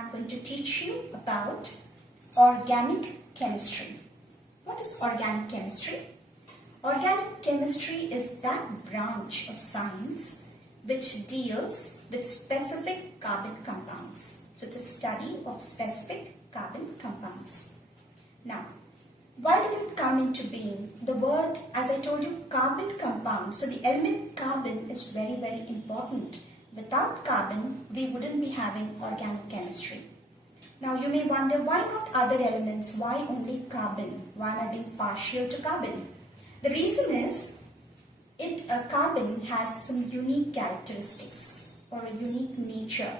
I'm going to teach you about organic chemistry. What is organic chemistry? Organic chemistry is that branch of science which deals with specific carbon compounds. So it's a study of specific carbon compounds. Now, why did it come into being? The word, as I told you, carbon compound. So the element carbon is very, very important. Without carbon, we wouldn't be having organic chemistry. Now you may wonder, why not other elements? Why only carbon? Why am I being partial to carbon? The reason is, carbon has some unique characteristics or a unique nature.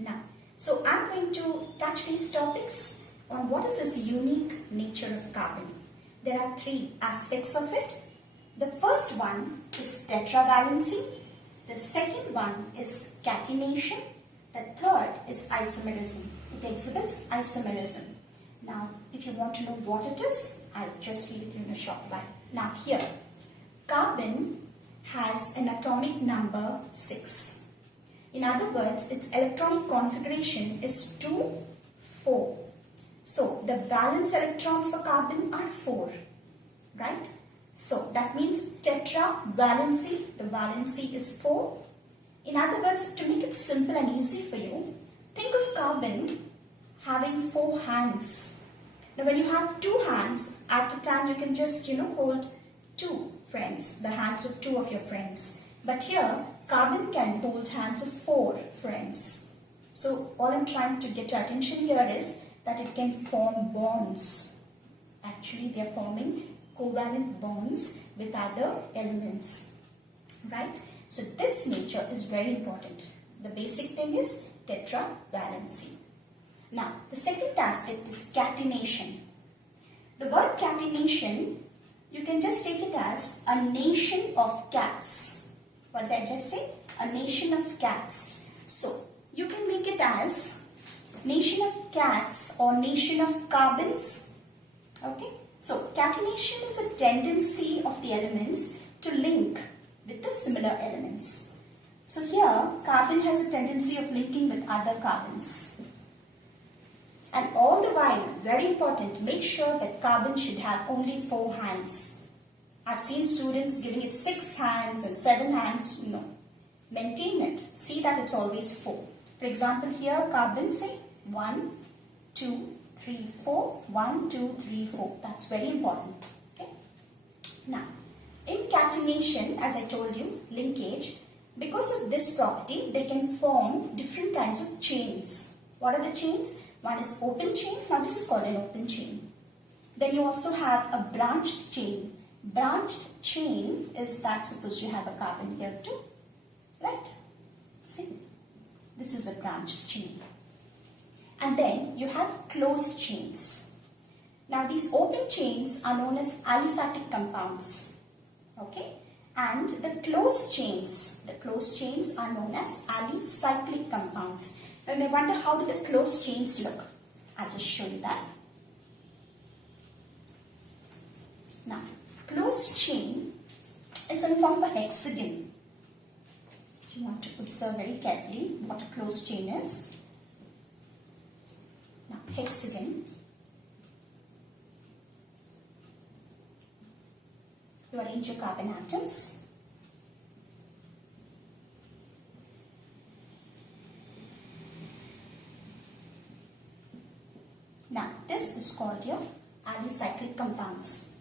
Now, so I'm going to touch these topics on what is this unique nature of carbon. There are three aspects of it. The first one is tetravalency. The second one is catenation. The third is isomerism. It exhibits isomerism. Now, if you want to know what it is, I'll just give it to you in a short while. Now here, carbon has an atomic number 6. In other words, its electronic configuration is 2, 4. So, the valence electrons for carbon are 4, right? So, that means tetravalency, the valency is 4. In other words, to make it simple and easy for you, think of carbon having 4 hands. Now, when you have 2 hands, at a time you can just, hold 2 friends, the hands of 2 of your friends. But here, carbon can hold hands of 4 friends. So, all I'm trying to get your attention here is that it can form bonds. Actually, they are forming covalent bonds with other elements, right? So, this nature is very important. The basic thing is tetravalency. Now, the second aspect is catenation. The word catenation, you can just take it as a nation of cats. What did I just say? A nation of cats. So, you can make it as nation of cats or nation of carbons. Okay. So, catenation is a tendency of the elements to link with the similar elements. So, here carbon has a tendency of linking with other carbons. And all the while, very important, make sure that carbon should have only 4 hands. I've seen students giving it 6 hands and 7 hands. No. Maintain it. See that it's always 4. For example, here carbon, say 1, 2, 3, 4. 1, 2, 3, 4. That's very important. Okay. Now, in catenation, as I told you, linkage, because of this property, they can form different kinds of chains. What are the chains? One is open chain. Now, this is called an open chain. Then you also have a branched chain. Branched chain is that, suppose you have a carbon here too, right? See, this is a branched chain. And then you have closed chains. Now, these open chains are known as aliphatic compounds. Okay? And the closed chains are known as alicyclic compounds. Now, you may wonder, how do the closed chains look? I'll just show you that. Now, closed chain is in form of a hexagon. You want to observe very carefully what a closed chain is. Now, hexagon. You arrange your carbon atoms. Now, this is called your alicyclic compounds.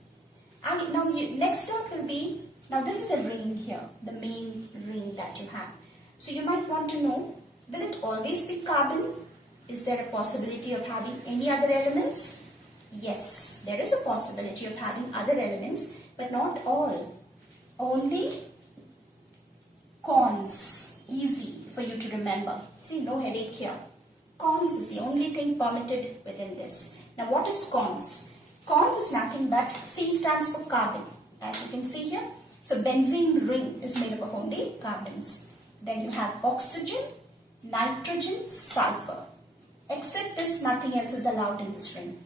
And now, next up will be, now this is the ring here, the main ring that you have. So, you might want to know, will it always be carbon? Is there a possibility of having any other elements? Yes, there is a possibility of having other elements, but not all. Only cons. Easy for you to remember. See, no headache here. Cons is the only thing permitted within this. Now, what is cons? Cons is nothing but C stands for carbon, as you can see here. So, benzene ring is made up of only carbons. Then you have oxygen, nitrogen, sulfur. Except this, nothing else is allowed in this ring,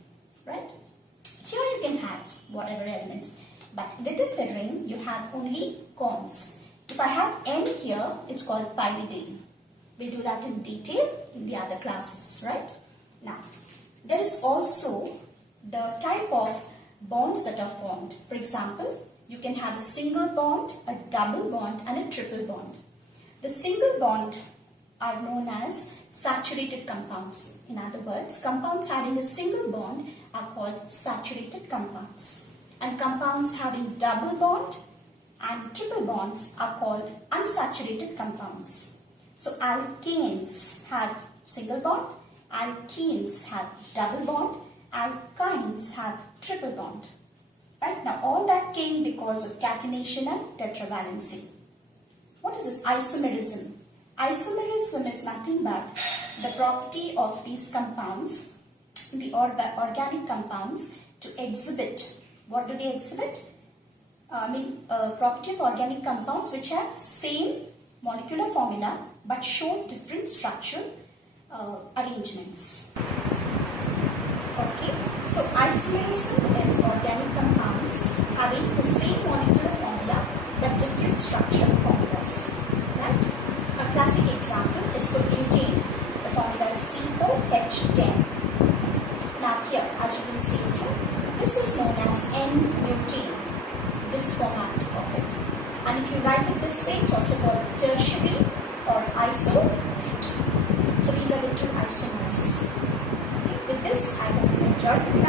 right? Here you can have whatever elements, but within the ring you have only cons. If I have N here, it's called pyridine. We'll do that in detail in the other classes, right? Now, there is also the type of bonds that are formed. For example, you can have a single bond, a double bond and a triple bond. The single bond are known as saturated compounds. In other words, compounds having a single bond are called saturated compounds. And compounds having double bond and triple bonds are called unsaturated compounds. So alkanes have single bond, alkenes have double bond, alkynes have triple bond. Right? Now all that came because of catenation and tetravalency. What is this isomerism? Isomerism is nothing but the property of these compounds, the organic compounds, to exhibit. What do they exhibit? Property of organic compounds which have same molecular formula but show different structural arrangements. Okay, so isomerism is organic compounds having the same molecular formula but different structural formulas. Right? A classic example is for butane. The formula is C4H10. Now here, as you can see it here, this is known as N-butane, this format of it. And if you write it this way, it's also called tertiary or isobutane. So these are the two isomers. Okay, with this, I hope you enjoyed the class.